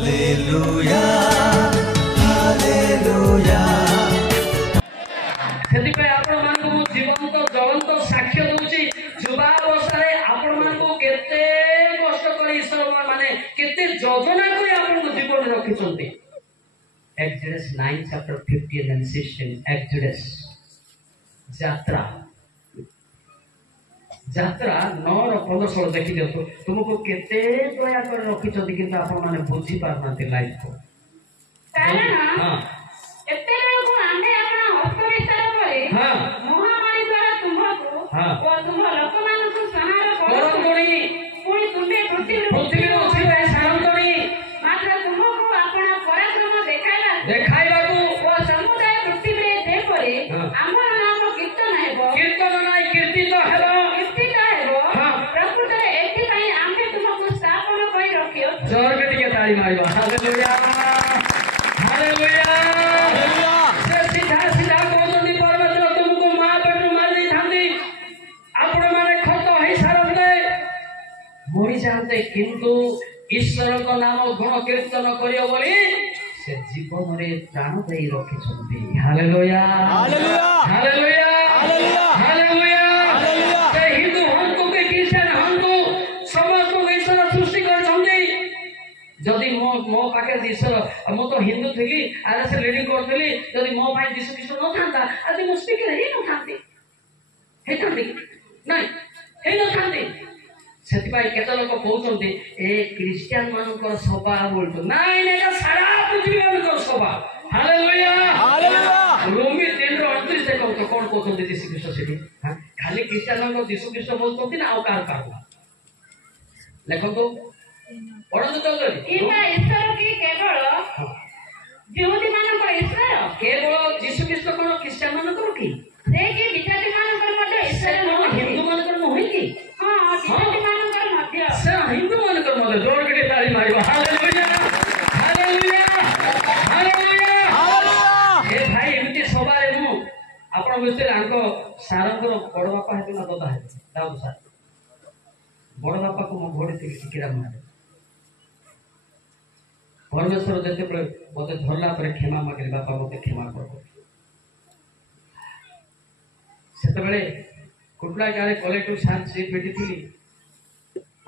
Hallelujah hallelujah सेति आपण मानकु जीवंत ज्वलंत साक्ष्य दूची युवावस्था आपण मानकु केते कष्ट कर ईश्वर माने केते योजना कर आपण जीवन रखिसंती। Exodus 9 chapter 15 and 16 Exodus यात्रा यात्रा 9 और 15 देखि दियो तुमको केते दया कर रखिसंती किंतु आपण माने बुझी पारनांती लाइफ को कारण हां एते लोग आमे अपना हस्त विस्तार करे हां महामारी द्वारा तुमको हां और तुम लोकमानकु संहार करंतुनी पुणी तुंबे पृथ्वी उठिबे सारंतुनी मात्र तुमको अपना पराक्रम देखाइबाकू ओ समुदाय पृथ्वी दे परे हमर नाम कीर्तन हेबो कीर्तन नाइ कीर्तित हेबो कीर्तित हेबो हां प्रकृति एथि पई आमे तुमको स्थापन करि रखियो जोर के टिके ताली मारिबा हालेलुया हालेलुया से सीधा सीधा कहउनी परमेश्वर तुमको मां पेटु मारि थांदी आपण माने खत होई सारंते मरि जानते किंतु ईश्वर को नाम गुण कीर्तन करियो बोली से जीवन रे प्राण देई रखिछंती। Hallelujah hallelujah hallelujah hallelujah hallelujah hallelujah से हिंदू हंतु के क्रिश्चियन हंतु समस्त ईश्वर सृष्टि करछंती। जदि मो पाखे ईश्वर मो तो हिंदू थिली आर से लीडिंग करथली जदि मो भाई यीशु ख्रीष्ट न थांता आदि मो स्पीकर हे न थांती हे थांती नहीं हे न थांती सेतिबाई केते लोक कहउछंती ए क्रिश्चियन मानकर सभा बोलतो नहीं नहीं सारा पृथ्वी मानकर सभा। हालेलुया हालेलुया रोमी 3:38 से कहतो कोन कहउछंती यीशु ख्रीष्ट सेठी हां खाली क्रिश्चियन मानकर यीशु ख्रीष्ट बोलतो ना आउ कार कार लेखो तो पढ़ो तो इना ईश्वर की केवल यहूदी मानकर ईश्वर केवल यीशु ख्रीष्ट कोन क्रिश्चियन मानकर की से की विद्यार्थी मानकर मध्य ईश्वर कोन हिंदू मानकर न होई की हां विद्यार्थी मानकर मध्य से हिंदू मानकर मध्य जोर के ताली मारिबा। हालेलुया हालेलुया हालेलुया हालेलुया ए भाई एमती सभा रे मु आपण विषय आंको सारंगर बड़ बापा हेतु ना दादा हेतु दाऊ सार बड़ बापा को मो घोड़ी थी शिकिरा मारे परमेश्वर जते मते धरला पर क्षमा मागले बापा मते क्षमा कर सेते बेले कुटला गारे कलेक्टर साथ से बैठी थी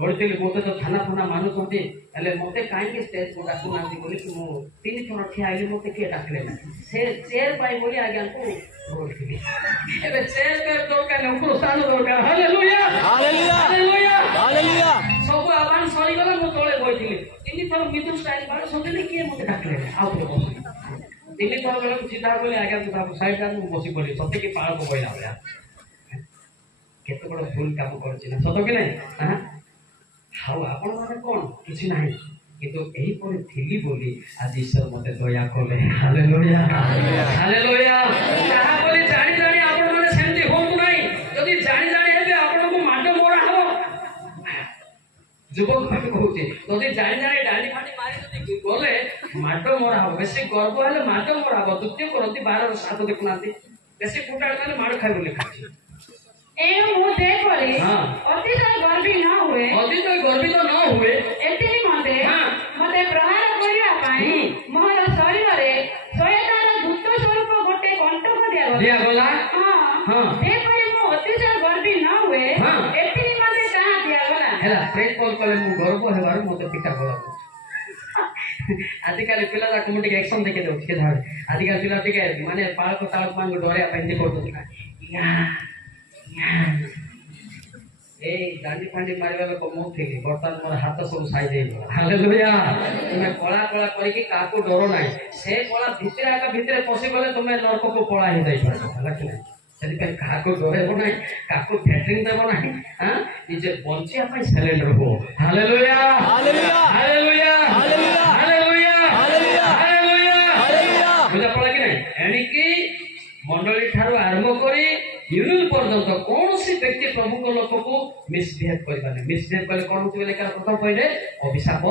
पढ़िଥିଲି मते तो थाना थाना मानुछंती हेले मते काहे के स्टेज को डाकु नांती बोली कि मो तीन थोर ठिया आइले मते के डाकले ना से चेयर पाई बोली आज्ञा को रोकली एबे चेयर पे दरकार ऊपर सानो दरकार। हालेलुया हालेलुया हालेलुया हालेलुया सब आवाज सरी गला मो तळे बइथिली तीन थोर मिथुन स्टाइल बारे सोते के मते डाकले ना आउ तो बस तीन थोर गला सीधा बोली आज्ञा तो साइड का बसी पड़ी सते के पाळ को बोला भया केते बड़ भूल काम करछि ना सतो के नै हां हाउ आपण माने कोन किछि नाही किंतु एही पर थिली बोली आज ईश्वर मते दया कले। हालेलुया हालेलुया कहा बोली जानि जानि आपण माने सेमति होतु नाही जदि जानि जानि हेबे आपण को माडो मोरा हो जुबक भाई कहउछि जदि जानि जानि डाली फाटी मारी जदि गले माडो मोरा हो बेसी गर्व हेले माडो मोरा हो द्वितीय करंती 12 7 देखुनांती बेसी फुटाड़ माने माड खाइ बोली खाछि एनु मु दे परे हां अतिशय गर्वी न हुए अतिशय गर्वित न हुए एति मते हां मते प्रहार करिया पाई मोर शरीर रे शयतान दूत स्वरूप गोटे कंटक दिया गला हां हां दे परे मु अतिशय गर्वी न हुए हां एति मते कहा दिया गला हेला प्रेज कॉल कले मु गर्व हेबार मते पिटा गला आजिकाली पिला जा कमिटी एक्शन देखे दो के धार आजिकाली पिला टिके माने पाळ को ताळ मान को डरे अपन जे करतो ना या ए गांडी फांडी मारिबा को मो थेली बर्तन मोर हाथ सब साइ दे। हालेलुया तुमे कला कला करी कि काको डरो नाही से कला भितरे आका भितरे पसी गले तुमे नरक को पळा ही जाई पाछो लखि नाही सेति पे काको डरेबो नाही काको फैक्टरिंग देबो नाही हां निजे बंचिया पई सिलेंडर हो। Hallelujah hallelujah hallelujah hallelujah hallelujah hallelujah hallelujah hallelujah बुझा पड़ा कि नहीं एणिकी मंडली ठारो आरंभ करी यूनियन पर्यंत कौन सी व्यक्ति प्रभु को लोक को मिसबिहेव करबा नहीं मिसबिहेव कले कोन होतबे लेकर प्रथम पॉइंट अभिशाप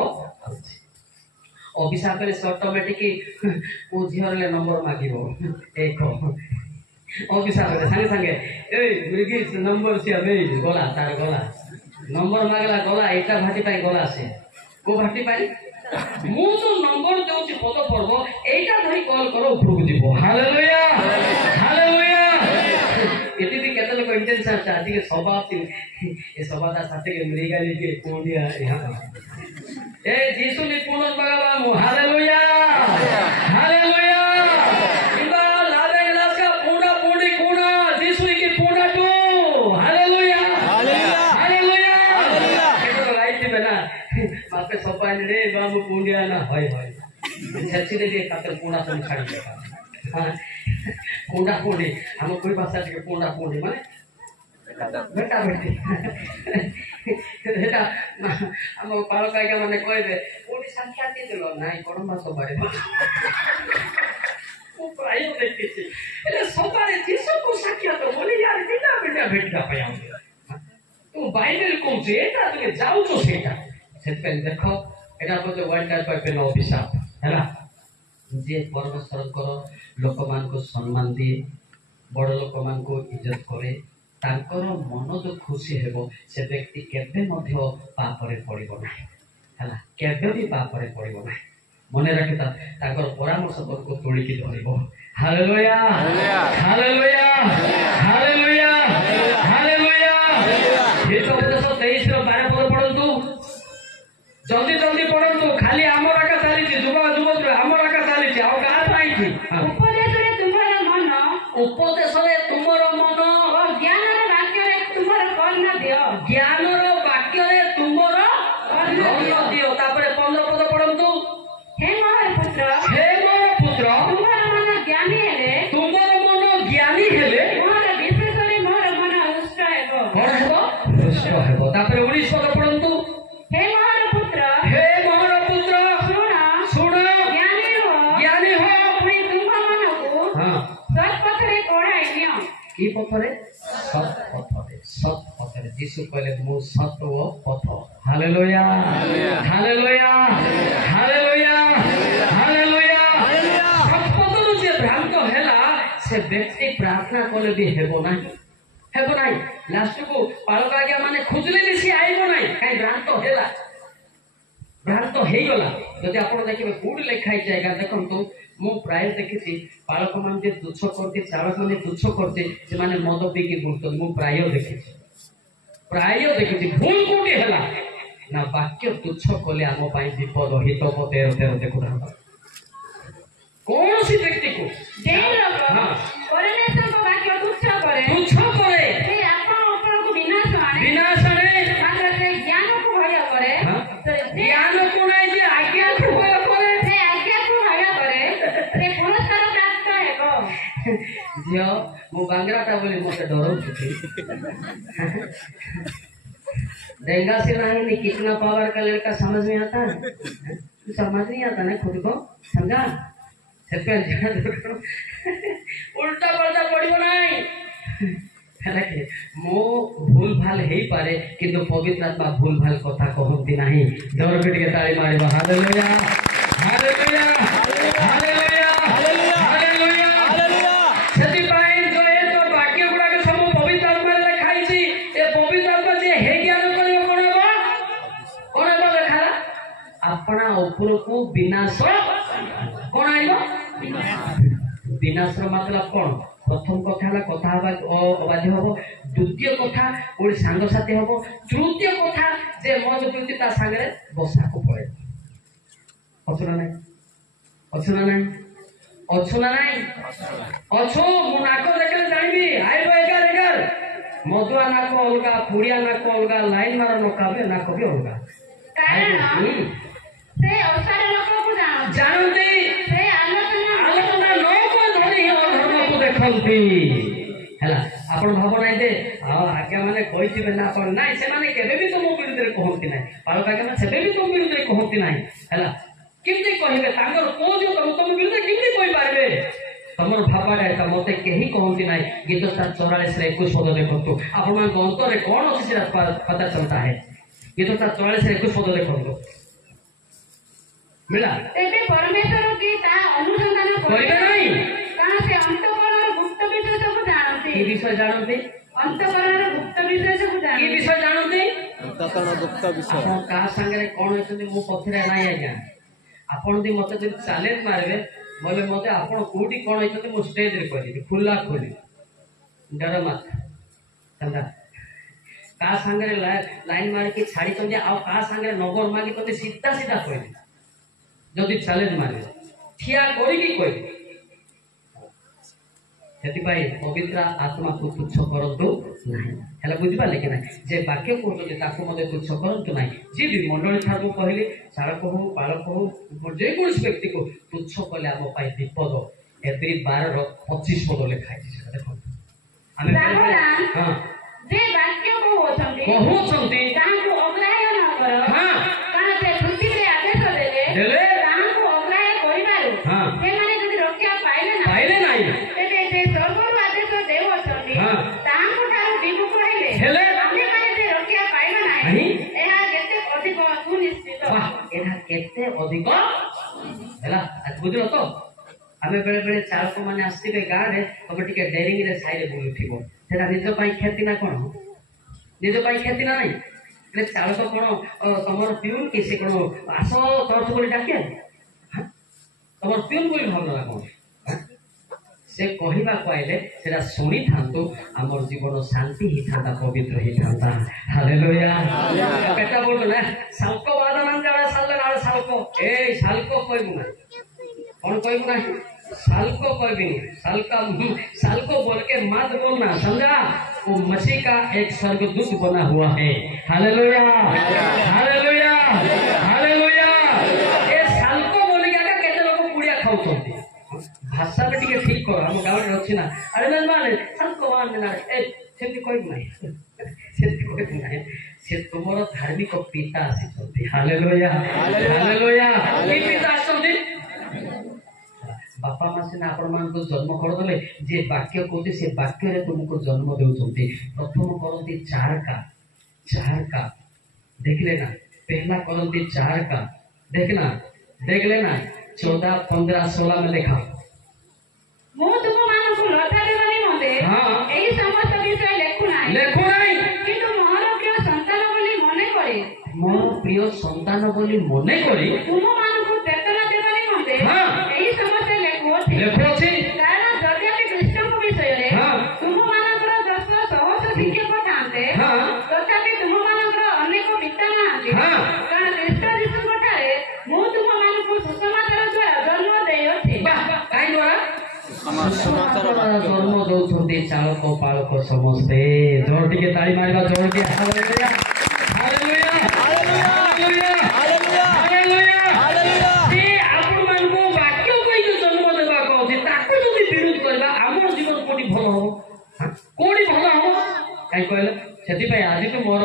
अभिशाप रे ऑटोमेटिक को झियरले नंबर मागिबो एक अभिशाप रे संगे संगे ए मुर्गी नंबर से अबे गला तार गला नंबर मागला गला एटा भाटी पाई गला से को भाटी पाई ମୁଁ ଯୋଉ ନମ୍ବର ଦଉଛି ପଦ ପର୍ବ ଏଇଟା ଧରି କଲ୍ କର ଉପରକୁ ଯିବ। Hallelujah hallelujah. ଏଠି ବି କେତେ ଲୋକ ଇଣ୍ଟେନ୍ସନ୍ ଅଛି ଆଜିକେ ସଭା ଏ ସଭାଟା ସାଥିକେ ମିଳିଗାଲି ଯେ କୋଣ୍ଡିଆ ଏ ଯୀଶୁ ନିପୁଣ ବାବା ମୁଁ ହାଲେଲୁୟା ହାଲେଲୁୟା। କିମ୍ବା ଲାଦେ ଲାସକା ପୁଣ୍ଡା ପୁଣ୍ଡି କୁଣା ଯୀଶୁ କି ପୁଣ୍ଡା ଟୁ ହାଲେଲୁୟା ହାଲେଲୁୟା। କେତେ ତ ଲାଇଥିବେ ନା ମାପେ ସପାଇ ରେ ବାବୁ ପୁଣ୍ଡିଆ ନା হয় হয় ଛେଚିରେ ଯେ କାତେ ପୁଣ୍ଡା ସବୁ ଛାଡ଼ି ଦେବା। ପୁଣ୍ଡା ପୁଣ୍ଡି ଆମ କୋଇ ଭାଷା ଟିକେ ପୁଣ୍ଡା ପୁଣ୍ଡି ମାନେ ବେଟା ବେଟି ସେଟା ଆମ ପାଳକ ଆଜ୍ଞା ମାନେ କହିବେ କୋଉଠି ସାକ୍ଷାତ ଦେଇଦେଲ ନାଇଁ କଣ ମାସ ବାରେ ମୁଁ ପ୍ରାୟ ଦେଖିଛି ହେଲେ ସବାରେ ଯୀଶୁକୁ ସାକ୍ଷାତ ବୋଲି ୟାର ବିନା ବିନା ଭେଟିବା ପାଇଁ ଆଉଛ ତୁ ବାଇବେଲ କହୁଛୁ ଏଇଟା ତୁମେ ଯାଉଛ ସେଇଟା। ସେଥିପାଇଁ ଦେଖ ଏଇଟା ବୋଧେ ୱାନ୍ ଟାଇପ୍ ଅଫ୍ ଏନ୍ ଅଭିଶାପ ହେଲା। ଯିଏ ପରମେଶ୍ୱରଙ୍କର ଲୋକମାନଙ୍କୁ ସମ୍ମାନ ଦିଏ ବଡ଼ ଲୋକମାନଙ୍କୁ ଇଜ୍ଜତ କରେ ତାଙ୍କର ମନ ଯୋଉ ଖୁସି ହେବ ସେ ବ୍ୟକ୍ତି କେବେ ମଧ୍ୟ ପାପରେ ପଡ଼ିବ ନାହିଁ ହେଲା। କେବେ ବି ପାପରେ ପଡ଼ିବ ନାହିଁ। ମନେ ରଖି ତାଙ୍କର ପରାମର୍ଶ ତମକୁ ତୋଳିକି ଧରିବ। Hallelujah hallelujah hallelujah hallelujah. ଗୀତ ଉପଦେଶ 23ର 12 ପଦ ପଢ଼ନ୍ତୁ ଜଲ୍ଦି ଜଲ୍ଦି ପଢ଼ନ୍ତୁ। ଖାଲି ଆମର ଆକା ଚାଲିଛି ଯୁବକ ଯୁବତୀ ଆମର ଆକା ଚାଲିଛି ଆଉ କାହା ପାଇଁ ଉପଦେଶରେ ତୁମର ମନ ଉପଦେଶରେ ତୁମର ମନ ଓ ଜ୍ଞାନର ବାକ୍ୟରେ ତୁମର କର୍ଣ୍ଣ ଦିଅ। ଜ୍ଞାନର ବାକ୍ୟରେ ତୁମର କର୍ଣ୍ଣ ଦିଅ। ତାପରେ 15 ପଦ ପଢ଼ନ୍ତୁ। ହେ ମୋର ପୁତ୍ର ହେ ମୋର ପୁତ୍ର ତୁମର ମନ ଜ୍ଞାନୀ ହେଲେ ତୁମର ମନ ଜ୍ଞାନୀ ହେଲେ ମୋର ବିଶେଷରେ ମୋର ମନ ହୃଷ୍ଟ ହେବ। କଣ ହେବ? ହୃଷ୍ଟ ହେବ। ତାପରେ 19 ପଦ ପଢ଼ନ୍ତୁ। ହେ ମୋର ପୁତ୍ର ହେ ମୋର ପୁତ୍ର ଶୁଣ ଶୁଣ ଜ୍ଞାନୀ ହୁଅ ଜ୍ଞାନୀ ହୋ ପୁଣି ତୁମ ମନକୁ ସତ୍ ପଥରେ କଢ଼ାଇ ନିଅ। କି ପଥରେ? ସତ୍ ପଥରେ। ସତ୍ ପଥରେ। ଯୀଶୁ କହିଲେ ମୁଁ ସତ୍ ଓ ପଥ। Hallelujah hallelujah hallelujah hallelujah. ସତ୍ ପଥରୁ ଯେ ଭ୍ରାନ୍ତ ହେଲା ସେ ବ୍ୟକ୍ତି ପ୍ରାର୍ଥନା କଲେ ବି ହେବ ନାହିଁ ହେବ ନାହିଁ। ଲାଷ୍ଟକୁ ପାଳକ ଆଜ୍ଞା ମାନେ ଖୋଜିଲେ ବି ସିଏ ଆଇବ ନାହିଁ କାହିଁ ଭ୍ରାନ୍ତ ହେଲା ଭ୍ରାନ୍ତ ହେଇଗଲା। ଯଦି ଆପଣ ଦେଖିବେ କୋଉଠି ଲେଖା ହେଇଛି ଆଜ୍ଞା ଦେଖନ୍ତୁ ମୁଁ ପ୍ରାୟ ଦେଖିଛି ପାଳକ ମାନେ ଯେ ତୁଚ୍ଛ କରନ୍ତି ଚାଳକ ମାନେ ତୁଚ୍ଛ କରନ୍ତି ସେମାନେ ମଦ ପିଇକି ବୁଲୁଛନ୍ତି। ମୁଁ ପ୍ରାୟ ଦେଖିଛି ଭୁଲ କୋଉଠି ହେଲା ନା ବାକ୍ୟ ତୁଚ୍ଛ କଲେ ଆମ ପାଇଁ ବିପଦ। ହିତ 13 ଦେଖୁଥାନ୍ତ କୌଣସି ବ୍ୟକ୍ତିକୁ ଯେଉଁ ଲୋକ ପରମେଶ୍ୱରଙ୍କ ବାକ୍ୟ ତୁଚ୍ଛ କରେ ସେ ଆପଣ ଉପରକୁ ବିନାଶ ଆଣେ ମାତ୍ର ସେ ଜ୍ଞାନକୁ ଭୟ କରେ ଜ୍ଞାନକୁ ନାହିଁ ଯେ ଆଜ୍ଞାକୁ ଭୟ କରେ ସେ ଆଜ୍ଞାକୁ ଭୟ କରେ ସେ ପୁରସ୍କାର ପ୍ରାପ୍ତ ହେବ। ଝିଅ ମୁଁ ବାଙ୍ଗରାଟା ବୋଲି ମତେ ଡରଉଛୁ डेंगा से नहीं कितना पावर का लड़का समझ में आता है समझ नहीं आता ना खुद को समझा उल्टा पलटा पड़ो ना मो भूल भाल हो पारे किंतु पवित्र आत्मा भूल भाल कथा कहती ना जोर भी टे ताली मार hallelujah hallelujah hallelujah hallelujah hallelujah. ସେଥିପାଇଁ ଯୋ ଏ ତ ବାକ୍ୟ ଗୁଡାକ ସବୁ ପବିତ୍ର ଆତ୍ମାରେ ଲେଖା ହେଇଛି। ଏ ପବିତ୍ର ଆତ୍ମା ଯେ ହେ ଜ୍ଞାନ କରିବ କଣ ହେବ ଲେଖା ଆପଣା ଉପରକୁ ବିନାଶ କଣ ଆଇବ ବିନାଶର मतलब କଣ? प्रथम कथा कथा अबाध्य हम द्वितीय कथा कोई सांगसाथी हम तृतीय कथा जे मज पीती ता सांगे बसा को पड़े अछुना नहीं अछुना नहीं अछुना नहीं अछो मु नाक देखले जानिबी आइबो एगार एगार मधुआ नाक अलगा पुड़िया नाक अलगा लाइन मार नका बे नाक भी अलगा कारण से अवसर लोक को जानते से आलोचना देखती है आप भाव ना जे आज्ञा मैंने कही ना कौन ना से केवे भी तुम विरुद्ध कहती ना पालक आज्ञा मैंने सेबे भी तुम विरुद्ध कहती ना है किमती कहे कौ जो तुम तुम विरुद्ध किमती कही पारे तुम भावटा है मत कहीं कहती ना गीत 44-21 पद देखु आपण अंतर कौन अच्छी पता चलता है गीत 44-21 पद देखु मिला परमेश्वर की अनुसंधान करेंगे नहीं कारण से अंतःकरणर गुप्त विषय सब जानते की विषय जानते अंतःकरणर गुप्त विषय सब जानते की विषय जानते अंतःकरण गुप्त विषय आप का संगे कौन होते मो पथरे नाही आज्ञा ଆପଣ ଯଦି ମତେ ଯଦି ଚ୍ୟାଲେଞ୍ଜ ମାରିବେ ବୋଲେ ମତେ ଆପଣ କୋଉଠି କଣ ହେଇଛନ୍ତି ମୁଁ ଷ୍ଟେଜରେ କହିଦେବି ଖୋଲା ଖୋଲି ଡର ମାଥା ହେଲା କାହା ସାଙ୍ଗରେ ଲାଇନ ମାରିକି ଛାଡ଼ିଛନ୍ତି ଆଉ କାହା ସାଙ୍ଗରେ ନଗର ମାଗିଛନ୍ତି ସିଧା ସିଧା କହିବେ ଯଦି ଚ୍ୟାଲେଞ୍ଜ ମାରିବେ ଠିଆ କରିକି କହିବେ ସେଥିପାଇଁ ପବିତ୍ର ଆତ୍ମାକୁ ତୁଚ୍ଛ କରନ୍ତୁ ନାହିଁ ହେଲା ବୁଝିପାରିଲେ କି ନାହିଁ ଯେ ବାକ୍ୟ କହୁଛନ୍ତି ତାକୁ ମଧ୍ୟ ତୁଚ୍ଛ କରନ୍ତୁ ନାହିଁ ଯିଏ ବି ମଣ୍ଡଳୀ ଠାରୁ କହିଲି ଶାଳକ ହଉ ବାଳକ ହଉ ଯେକୌଣସି ବ୍ୟକ୍ତିକୁ ତୁଚ୍ଛ କଲେ ଆମ ପାଇଁ ବିପଦ ଏପ୍ରିଲ 12:25 ପଦ ଲେଖା ହେଇଛି ସେଟା ଦେଖନ୍ତୁ ଆମେ ହଁ ଯେ ବାକ୍ୟ କହୁଛନ୍ତି ତାହାକୁ ଅଗ୍ରାହ୍ୟ ନ କର କାରଣ ସେ ପୃଥିବୀରେ ଆଦେଶ ଦେଲେ ତାହାକୁ ଅଗ୍ରାହ୍ୟ କରିବାରୁ ସେମାନେ ଯଦି ରକ୍ଷା ପାଇଲେ ନାହିଁ ତେବେ ସେ ସ୍ୱର୍ଗରୁ ଆଦେଶ ଦେଉଅଛନ୍ତି ତାହାଙ୍କ ଠାରୁ ବିମୁଖ ହେଲେ ଆମେମାନେ ଯେ ରକ୍ଷା ପାଇବା ନାହିଁ ଏହା କେତେ ଅଧିକ ସୁନିଶ୍ଚିତ ଏହା କେତେ ଅଧିକ ହେଲା ବୁଝିଲ ତ ଆମେ ବେଳେ ବେଳେ ଚାଳକ ମାନେ ଆସିଥିବେ ଗାଁରେ ତମେ ଟିକେ ଡେରିଂରେ ସାଇରେ ବୁଲୁଥିବ ସେଟା ନିଜ ପାଇଁ କ୍ଷତି ନା କଣ ନିଜ ପାଇଁ କ୍ଷତି ନା ନାହିଁ ହେଲେ ଚାଳକ କଣ ତମର ପିଉନ କି ସେ କଣ ଆସ ଚର୍ଚ୍ଚ ବୋଲି ଡାକେ ତମର ପିଉନ ବୋଲି ଭାବନା ନା କଣ ସେ କହିବାକୁ ଆଇଲେ ସେଟା ଶୁଣିଥାନ୍ତୁ ଆମର ଜୀବନ ଶାନ୍ତି ହେଇଥାନ୍ତା ପବିତ୍ର ହେଇଥାନ୍ତା ହାଲେଲୁୟା କେଟା ବୋଲୁ ନା ଶାଲ୍କ ବାଦନାଞ୍ଚଳ ସାଲ୍ଲେ ଶାଲ୍କ ଏଇ ଶାଲ୍କ କହିବୁ ନା कौन कहू ना साल को कोई भी नहीं साल को बोल के मत बोलना समझा वो मसीह का एक स्वर्गदूत बना हुआ है हालेलुया हालेलुया हालेलुया ये साल को बोल गया का केते लोग पुड़िया खाउछंती भाषा में टिके ठीक करो हम गाँव में अछि ना अरे ना माने साल को मान ना ए सेति कोई नहीं सेति कोई नहीं से तुमर धार्मिक पिता आसी हालेलुया हालेलुया की पिता आसी बापा माँ सिना आपण मान जन्म करदे जे वाक्य कहते से वाक्य तुमको जन्म देउछंती प्रथम करंती 4 का देख लेना पहला करंती 4 का देखना देख लेना 14 15 16 में लिखा मु तुम मान को लता देवानी मते हां एही समस्त विषय लेखु नाही किंतु मोर प्रिय संतान बोली मने करे मोर प्रिय संतान बोली मने करे तुम मान को चेतना देवानी मते हां एही समस्त लेखो कारण जद्यपि कृष्णଙ୍କ विषୟରେ ତୁମମାନଙ୍କର 10 ସହସ୍ର ଶିକ୍ଷକ ଥାନ୍ତେ ତଥାପି ତୁମମାନଙ୍କର ଅନେକ ପିତା ନାହାନ୍ତି କାରଣ ଖ୍ରୀଷ୍ଟ ଯୀଶୁଙ୍କ ଠାରେ ମୁଁ ତୁମମାନଙ୍କୁ ସୁସମାଚାର ଦ୍ୱାରା ଜନ୍ମ ଦେଇଅଛି କାହିଁ ଦ୍ୱାରା ଜନ୍ମ ଦଉଛନ୍ତି ଚାଳକ ପାଳକ ସମସ୍ତେ ଜୋର ଟିକେ ତାଳି ମାରିବା ଜୋର ଟିକେ hallelujah hallelujah hallelujah hallelujah hallelujah ସେ ଆପଣ ମାନଙ୍କୁ ବାକ୍ୟ କହିକି ଜନ୍ମ ଦେବା କହୁଛି ତାକୁ ଯଦି ବିରୋଧ କରିବା ଆମର ଜୀବନ କୋଉଠି ଭଲ ହବ କୋଉଠି ଭଲ ହବ କାହିଁ କହିଲେ ସେଥିପାଇଁ ଆଜିଠୁ ମୋର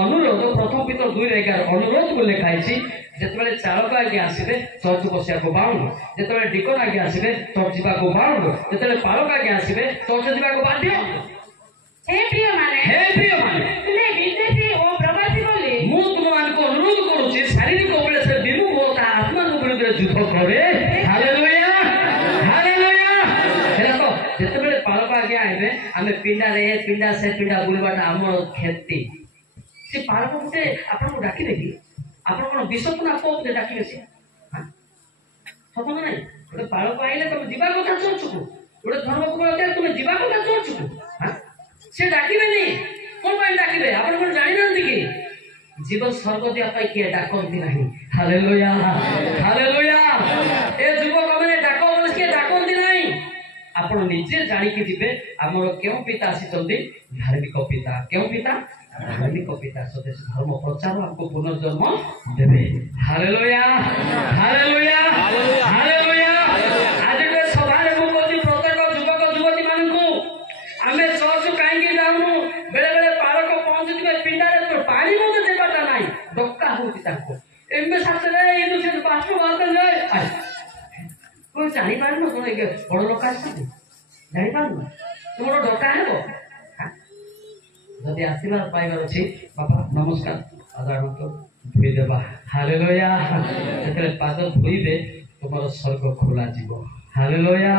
ଅନୁରୋଧ ପ୍ରଥମ ପିତର 2:11 ଅନୁରୋଧକୁ ଲେଖା ହେଇଛି ଯେତେବେଳେ ଚାଳକ ଆଜ୍ଞା ଆସିବେ ଚର୍ଚ୍ଚ ବସିବାକୁ ବାଉଣ୍ଡ ଯେତେବେଳେ ଡିକନ ଆଜ୍ଞା ଆସିବେ ଚର୍ଚ୍ଚ ଯିବାକୁ ବାଉଣ୍ଡ ଯେତେବେଳେ ପାଳକ ଆଜ୍ଞା ଆସିବେ ଚର୍ଚ୍ଚ ଯିବାକୁ ବାଧ୍ୟ हे प्रियମାନେ ତୁମେ ବିଦେଶୀ ଓ ପ୍ରବାସୀ ବୋଲି ମୁଁ ତୁମମାନଙ୍କୁ ଅନୁରୋଧ କରୁଛି ଶାରୀରିକ ଉପରେ ସେ ବିମୁଖ ଓ ତା ଆତ୍ମାଙ୍କ ବିରୁଦ୍ଧରେ ଯୁଦ୍ଧ କରେ ହାଲେଲୁୟା ହାଲେଲୁୟା ହେଲା ତ ଯେତେବେଳେ ପାଳକ ଆଜ୍ଞା ଆଇବେ ଆମେ ପିଣ୍ଡା ସେ ପିଣ୍ଡା ବୁଲିବାଟା ଆମର କ୍ଷତି ସେ ପାଳକ ଗୋଟେ ଆପଣଙ୍କୁ ଡାକିବେ କି ଆପଣ କଣ ବିଷକୁ ନା କୋଉଠି ଡାକିବେ ସେ ସତ ନା ନାହିଁ ଗୋଟେ ପାଳକ ଆଇଲେ ତମେ ଯିବା କଥା ଚର୍ଚ୍ଚକୁ ଗୋଟେ ଧର୍ମକୁ ତୁମେ ଯିବା କଥା ଚର୍ଚ୍ଚକୁ से डाकिबेनी कोन ପାଇଁ डाकिबे आपण कोन जानि नंती कि जीवन स्वर्ग दिया पाई के डाकंती नाही हालेलुया हालेलुया ए युवक माने डाको बोले के डाकंती नाही आपण निजे जानि कि दिबे हमर केउ पिता आसीचंदी धार्मिक पिता केउ पिता धार्मिक पिता स्वदेश धर्म प्रचार हमको पुनर्जन्म देबे हालेलुया हालेलुया हालेलुया आज के सभा रे मु कहती प्रत्येक युवक युवती मानकू आमे चर्च काहेकि जाऊनु बेले बेले पालक पहुंचुथिबे पिंडारे तो पानी मते देबाटा नाही डक्का होती ताको एमे सासरे ए जो से पास्टर बात ले आय कोई जानि पारनो कोन एक बड़ लोक आछथि जानि पारनो तुमरो डक्का हेबो जदि आशीर्वाद पाइबार अछि बाबा नमस्कार आदर तो धुई देबा हालेलुया जेतले पाद धुईबे तुमरो स्वर्ग खोला जीवो हालेलुया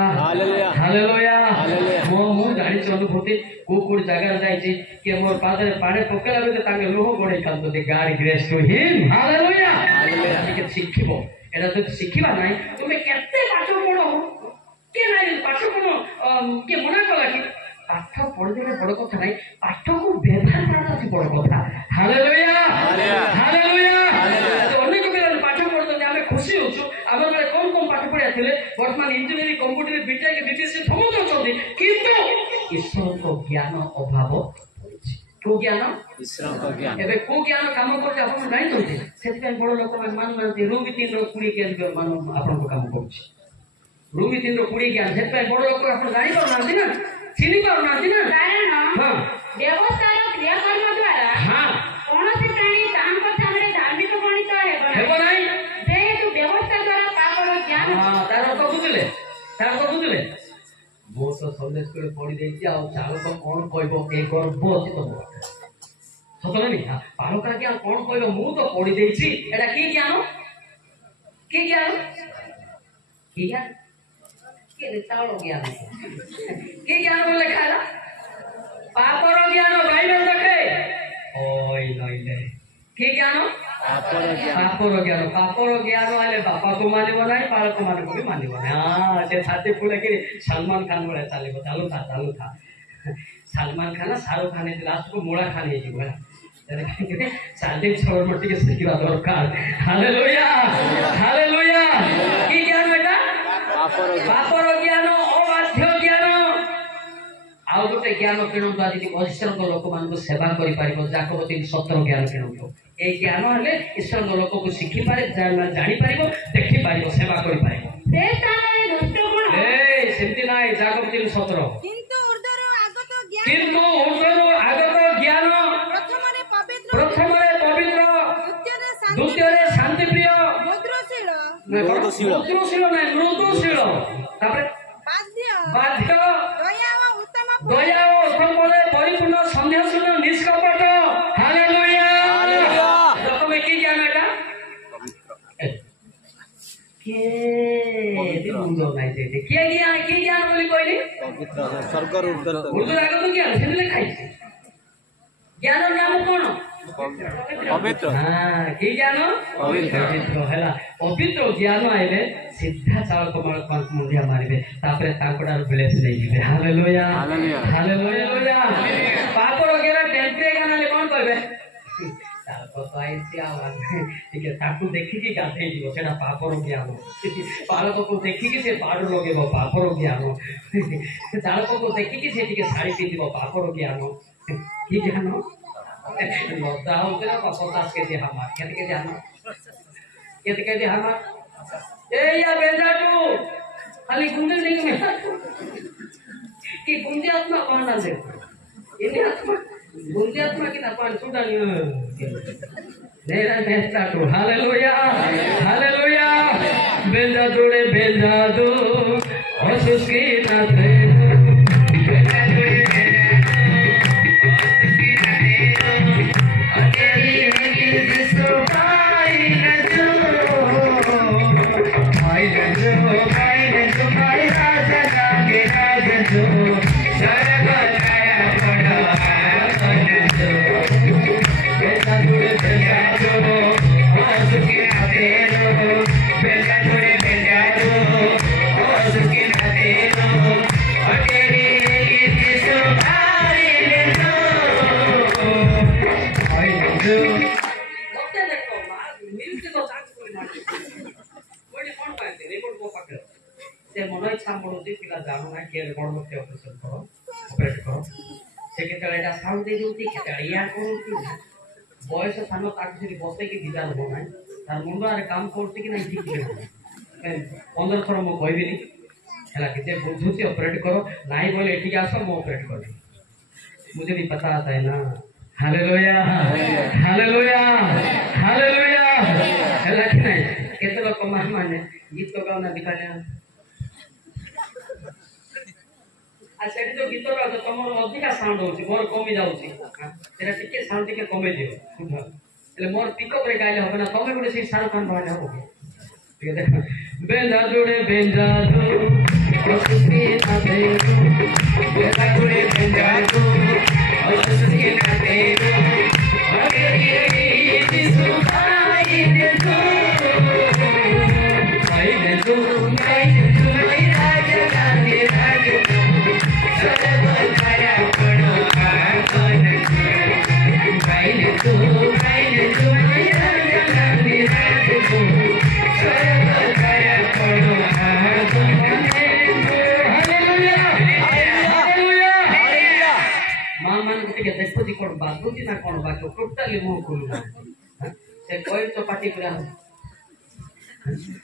हालेलुया मो जानि अनुभूति को जगह जाइछि कि मोर पादरे पानी पकेला बेले ताके लोह गोडे खातो दे God grace to him hallelujah ଶିଖିବ ଏଟା ଯଦି ଶିଖିବା ନାହିଁ ତୁମେ କେତେ ପାଠ ପଢ କିଏ ନାହିଁ ପାଠ କଣ କିଏ ମନା କଲା କି ପାଠ ପଢିଦେଲେ ବଡ କଥା ନାହିଁ ପାଠକୁ ବ୍ୟବହାର କରିବା ଅଛି ବଡ କଥା ହାଲେଲୁୟା ହାଲେଲୁୟା ଅନେକ ପିଲା ପାଠ ପଢୁଛନ୍ତି ଆମେ ଖୁସି ହଉଛୁ ଆମର ବେଳେ କମ କମ ପାଠ ପଢିବା ଥିଲେ ବର୍ତ୍ତମାନ ଇଞ୍ଜିନିୟରିଂ କମ୍ପ୍ୟୁଟର ବିଟେକ୍ ବିଟିସି ସମସ୍ତେ ଅଛନ୍ତି କିନ୍ତୁ ଈଶ୍ୱରଙ୍କ ଜ୍ଞାନ ଅଭାବ କୋଉ ଜ୍ଞାନ ଏବେ କୋଉ ଜ୍ଞାନ କାମ କରୁଛି ଆପଣ ଜାଣିଛନ୍ତି ସେଥିପାଇଁ ବଡ ଲୋକମାନେ ମାନୁନାହାନ୍ତି ରୁବି 3:20 ଜ୍ଞାନ ଆପଣଙ୍କ କାମ କରୁଛି ରୁବି 3:20 ଜ୍ଞାନ ସେଥିପାଇଁ ବଡ ଲୋକ ଆପଣ ଜାଣିପାରୁନାହାନ୍ତି ନା ଚିହ୍ନି ପାରୁନାହାନ୍ତି ନା କାରଣ ବ୍ୟବସ୍ଥାର କ୍ରିୟାକର୍ମ ଦ୍ୱାରା କୌଣସି ପ୍ରାଣୀ ତାହାଙ୍କ ସାମନେ ଧାର୍ମିକ ଗଣିତ ହେବ ନାହିଁ ଯେହେତୁ ବ୍ୟବସ୍ଥା ଦ୍ୱାରା ପାପର ଜ୍ଞାନ ତାର ଅର୍ଥ ବୁଝିଲେ ମୁଁ ତ ସନ୍ଦେଶ କରି ପଢି ଦେଇଛି ଆଉ ଚାଳକ କଣ କହିବ ଏ ଗର୍ବ ଅଛି ତମ ସତ ନାଇଁ ପାଳକ ଆଜ୍ଞା କଣ କହିବ ମୁଁ ତ ପଢି ଦେଇଛି ଏଟା କି ଜ୍ଞାନ ଚାଉଳ ଜ୍ଞାନ କି ଜ୍ଞାନ ଲେଖା ହେଲା ପାପର ଜ୍ଞାନ ବାଇବେଲ ଦେଖେ ଓଇ ନଇଲେ କି ଜ୍ଞାନ ପାପର ଜ୍ଞାନ ହେଲେ ବାପାକୁ ମାନିବ ନାହିଁ ପାଳକ ମାନଙ୍କୁ ବି ମାନିବ ନାହିଁ ସେ ଛାତି ଫୁଲେକି ସଲମାନ ଖାନ ଭଳିଆ ଚାଲିବ ଚାଲୁଥା ସଲମାନ ଖାନ ଶାହରୁଖ ଖାନ ଲାଷ୍ଟକୁ ମୁଳା ଖାନ ହେଇଯିବ ଚାଲି ଛଳ ଟିକେ ଶିଖିବା ଦରକାର ହାଲେଲୁୟା ହାଲେଲୁୟା କି ଜ୍ଞାନ ଏଟା ପାପର ଜ୍ଞାନ ଅବାଧ୍ୟ ଜ୍ଞାନ ଆଉ ଗୋଟେ ଜ୍ଞାନ କିଣନ୍ତୁ ଆଜି ଈଶ୍ୱରଙ୍କ ଲୋକମାନଙ୍କୁ ସେବା କରିପାରିବ ଯାକ 17 ଜ୍ଞାନ କିଣନ୍ତୁ ଏ ଜ୍ଞାନ ହେଲେ ଈଶ୍ୱରଙ୍କ ଲୋକକୁ ଶିଖିପାରେ ଜାଣିପାରିବ ଦେଖିପାରିବ ସେବା କରିପାରିବ ସେମିତି ନାହିଁ ଯାକ 17 କିନ୍ତୁ ଉର୍ଦ୍ଧ୍ୱରୁ ଆଗତ ଜ୍ଞାନ ପ୍ରଥମରେ ପବିତ୍ର ଦ୍ୱିତୀୟରେ ଶାନ୍ତିପ୍ରିୟ ମୃଦୁଶୀଳ ନାହିଁ ମୃଦୁଶୀଳ ତାପରେ ବାଧ୍ୟ ଦୟା ଓ ଉତ୍ତମରେ ପରିପୂର୍ଣ୍ଣ ସନ୍ଦେହଶୂନ୍ୟ ନିଷ୍କପଟ ହାଲେଲୁୟା ପ୍ରଥମେ କି ଜ୍ଞାନ ଏଟା କିଏ ମୁଣ୍ଡ ନାହିଁ ସେଇଠି କିଏ ଜ୍ଞାନ ବୋଲି କହିଲି ଉର୍ଦ୍ଦୁ ଆଗତ ଜ୍ଞାନ ସେଠି ଲେଖା ହେଇଛି ଜ୍ଞାନ ନାମ କଣ ପବିତ୍ର କି ଜ୍ଞାନ ପବିତ୍ର ହେଲା ପବିତ୍ର ଜ୍ଞାନ ଆଇଲେ ସିଧା ଚାଳକ ମୁଣ୍ଡିଆ ମାରିବେ ତାପରେ ତାଙ୍କଠାରୁ ବ୍ଲେସ ନେଇଯିବେ ହାଲେଲୁୟା ହାଲେଲୁୟା ପାପର ଜ୍ଞାନ ଟେମ୍ପରେ ଜ୍ଞାନ ହେଲେ କଣ କହିବେ ଚାଳକ ତ ଆଇଛି ଆଉ ଟିକେ ତାକୁ ଦେଖିକି ଗାଧେଇ ଯିବ ସେଟା ପାପର ଜ୍ଞାନ ପାଳକକୁ ଦେଖିକି ସେ ପାଡ଼ ଲଗେଇବ ପାପର ଜ୍ଞାନ ଚାଳକକୁ ଦେଖିକି ସେ ଟିକେ ଶାଢୀ ପିନ୍ଧିବ ପାପର ଜ୍ଞାନ କି ଜ୍ଞାନ ଲତା ହଉଛି ନା 50 କେଜି ହାମା କେତେ କେଜି ହାମା ଏଇଆ ବେଜାଟୁ ଖାଲି ଗୁండె नहीं कि गुंजे आत्मा कौन डाल दे इन्हें आत्मा गुंजे आत्मा की ना कौन सुडा मेरा नेस्टा टू हालेलुया हालेलुया बेजा जोड़े बेजा दो असुकी ना थे मन इच्छा पड़ोसी पिला जानो ना के कौन मत ऑपरेशन करो ऑपरेट करो से के तळे एटा साउंड दे दोती के तळे या करूती बॉयस सानो ताक से बसे के दिदार हो ना तार मुंडो आरे काम करती कि नहीं ठीक है 15 थोड़ा मो कहबिनी हला के बुझुती ऑपरेट करो नाही बोले एठी आसो मो ऑपरेट कर मुझे भी पता आता है ना हालेलुया हालेलुया हालेलुया हला कि नहीं केते लोक माने गीत को गाना दिखाले आज जो गीत तुम अधिका साउंड होची मोर कमी जाउची सेटा टिके साउंड टिके कमे दियो એટલે મોર પિકઅપ રે ગાયલે হবে না તમે গুলো সেই শাহরুখ খান ভাবে হবে ঠিক আছে বেঞ্জা জোড়ে বেঞ্জা দো অসুকি না দে বেঞ্জা জোড়ে বেঞ্জা দো অসুকি না দে আগে রে যিশু ভাই দে দো कौन बाधुची ना कौन बाकी टोटाली मुंह खोलू ना से कोई तो पाटी पूरा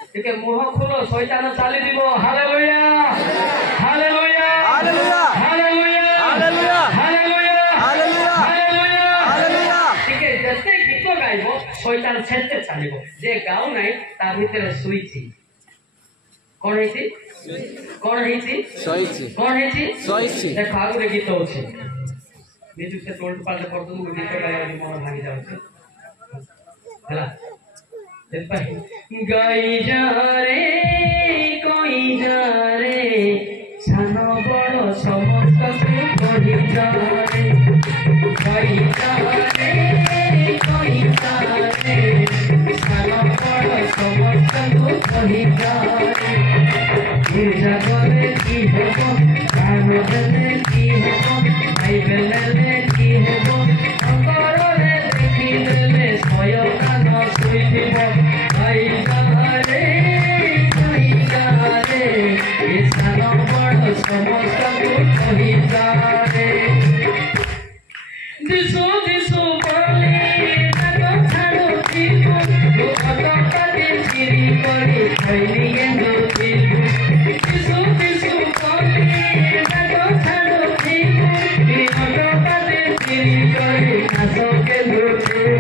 ठीक है मुंह खोलो शैतान चाली দিব hallelujah hallelujah hallelujah hallelujah hallelujah hallelujah hallelujah hallelujah hallelujah ठीक है जैसे गीत गाइबो शैतान छेते चालिबो जे गाउ নাই ता ভিতরে শুইছি কোন হেছি কোন হেছি ଶୋଇଛି কোন হেছি ଶୋଇଛି ଦେଖ ଆଉ ଗୋଟେ ଗୀତ ଅଛି ନିଜୁ ସେ ଟୋଲ୍ଟ ପାଲ୍ଟ କରିଦଉ ମୁଁ ଗୀତ ଗାଇବାକୁ ମନ ଭାଙ୍ଗି ଯାଉଛି ହେଲା ସେଥିପାଇଁ ଗାଇ ଯା ରେ କହି ଯା ରେ ସାନ ବଡ଼ ସମସ୍ତଙ୍କୁ କହି ଯା ରେ ଗାଇ ଯା ରେ କହି ଯା ରେ ସାନ ବଡ଼ ସମସ୍ତଙ୍କୁ କହି ଯା ରେ জাগরে কি হব গান দেলে কি হব ভাই বেলে কি হব অন্তরে দেখি দেলে শয়তান শুইব ভাই যারে এ সান বড় সমস্তকে কহি যারে দিশো দিশো বলে তাক ছাড়ো দিব লোকত কাটে চিরি করে খাইলি গেন্দো দিব দিশো দিশো বলে তাক ছাড়ো দিব লোকত কাটে চিরি করে নাচো গেন্দো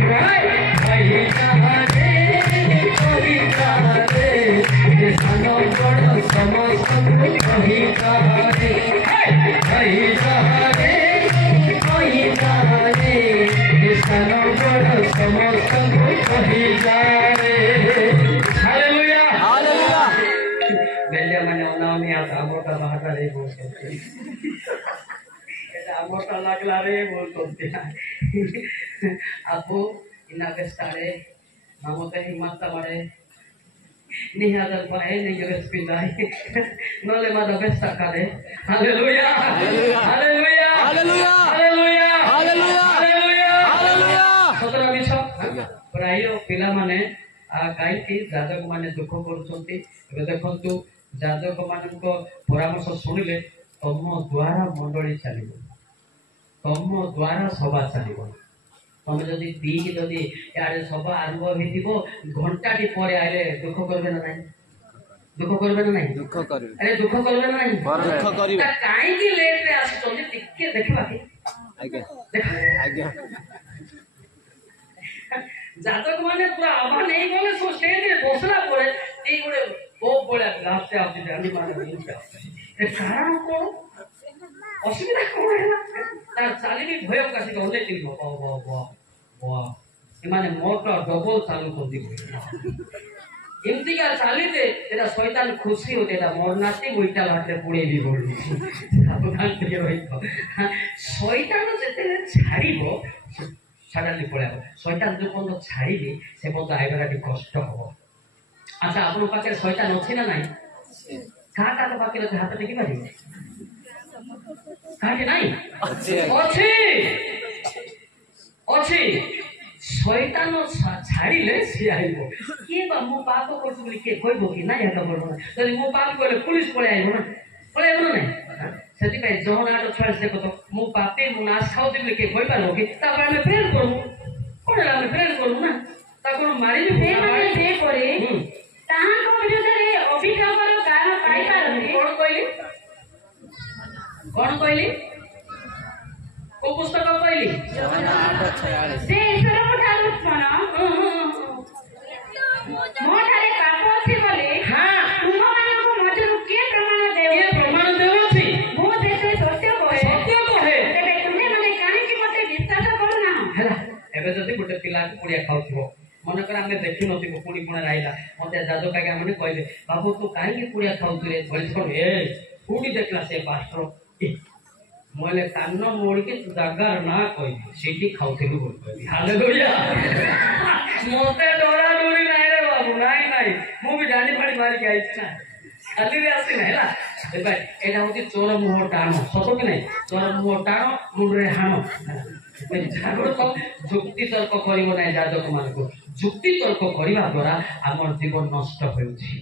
ভাই ভাই যারে কহি যারে এ সান বড় সমস্তকে কহি যারে ভাই যারে কহি যারে এ সান বড় সমস্তকে কহি যারে हालेलुया हालेलुया बेल्ले माने ओनामी आ आमोटा भाटा रे बोलते এটা आमोटा लागला रे बोलते आपो इना बेस्तारे नामोते हिम्मत मारे निहादर पाए निजरे स्पिदाई नले मादा बेस्ता करे hallelujah hallelujah hallelujah hallelujah hallelujah hallelujah hallelujah hallelujah सतरा बिछ प्राय पिला माने कहीं जाजक माने दुख कर देखु जाजक मान परामर्श शुणिले तम द्वारा मंडली चलो तम द्वारा सभा चलो तुम जदि पीक जदि यार सभा आरंभ हो घंटाटी पर आए दुख करबे ना नहीं दुख करबे ना नहीं दुख करू अरे दुख करबे ना नहीं दुख करिवे कहीं लेट रे आसुଛନ୍ତି ଟିକେ ଦେଖିବା କି आज्ञा देखा आज्ञा जातक माने पूरा आभा नहीं बोले सो स्टेज रे बसला परे ती गुडे बहुत बड़ा लास्ट आउट जानी माने ए कारण को असुविधा कोन है तार चाली भी भय कासी होले कि वाह वाह वाह वाह एमाने मोटर डबल चालू कर दी एमती का चालीते एटा शैतान खुशी होते एटा मरनाती मोइटा लाटे पुड़े भी बोली सावधान থেকে রইব শয়তান যেতে ছাড়িবো সাধারণ পড়ে শয়তান যখন ছাড়িবি সে বন্ধ আইবার একটু কষ্ট হব আচ্ছা আপনার পাখে শয়তান আছে না নাই কার কার পাখে হাতে দেখি পারি কাকে নাই আছে আছে আছে শয়তান ছাড়িলে সে আইব কে বা মো পাপ করছি বলি কে কইব কি না এটা বলবো না যদি মো পাপ করলে পুলিশ পড়ে আইব না পড়ে আইব না ସେଥିପାଇଁ ଜଗନ୍ନାଥ ଛୁଆ ସେ କଥା ମୁଁ ପାପି ମୁଁ ନାଶ ଖାଉଥିଲି ବୋଲି କିଏ କହିପାରିବ କି ତାପରେ ଆମେ ପ୍ରେର କରିବୁ କଣ ହେଲା ଆମେ ପ୍ରେର କରିବୁ ନା ତାକୁ ମାରିବି ସେ ପରେ ତାହାଙ୍କ ବିରୁଦ୍ଧରେ ଅଭିଯୋଗର କାରଣ ପାଇପାରନ୍ତି କଣ କହିଲି କୋଉ ପୁସ୍ତକ କହିଲି ସେ ଈଶ୍ୱରଙ୍କ ଠାରୁ ଶୁଣ ମୋ ଠାରେ ପାପ ଅଛି ବୋଲି ତୁମମାନଙ୍କ ମଧ୍ୟରୁ କିଏ ପ୍ରମାଣ ଦେବ ମୁଁ ଯେତେ ସତ୍ୟ କହେ ତେବେ ତୁମେମାନେ କାହିଁକି ମୋତେ ବିଶ୍ୱାସ କରୁନାହଁ ହେଲା ଏବେ ଯଦି ଗୋଟେ ପିଲା କୁଡ଼ିଆ ଖାଉଥିବ ମନେକର ଆମେ ଦେଖିନଥିବୁ ପୁଣି ପୁଣି ରାଇଲା ମତେ ଯାଜକ ଆଜ୍ଞା ମାନେ କହିଲେ ବାବୁ ତୁ କାହିଁକି କୁଡ଼ିଆ ଖାଉଛୁ ରେ କହିଲି କଣ ଏ ପୁଣି ଦେଖିଲା ସେ ପାଷ୍ଟର मैले कान मोड़के जगार ना कहबी सीटी खाउथिलु बोल कहबी हालेलुया मोते डोरा डोरी नाही रे बाबू नाही नाही मु भी जानी पड़ी मारी के आइछ ना खाली रे आसी नाही ला ए भाई एटा होती चोर मुह टाणो सतो कि नाही चोर मुह टाणो मुंडरे हाणो जागृत जुक्ति तर्क करिवो नाही जाजक मानको जुक्ति तर्क करिवा द्वारा हमर जीवन नष्ट होउछि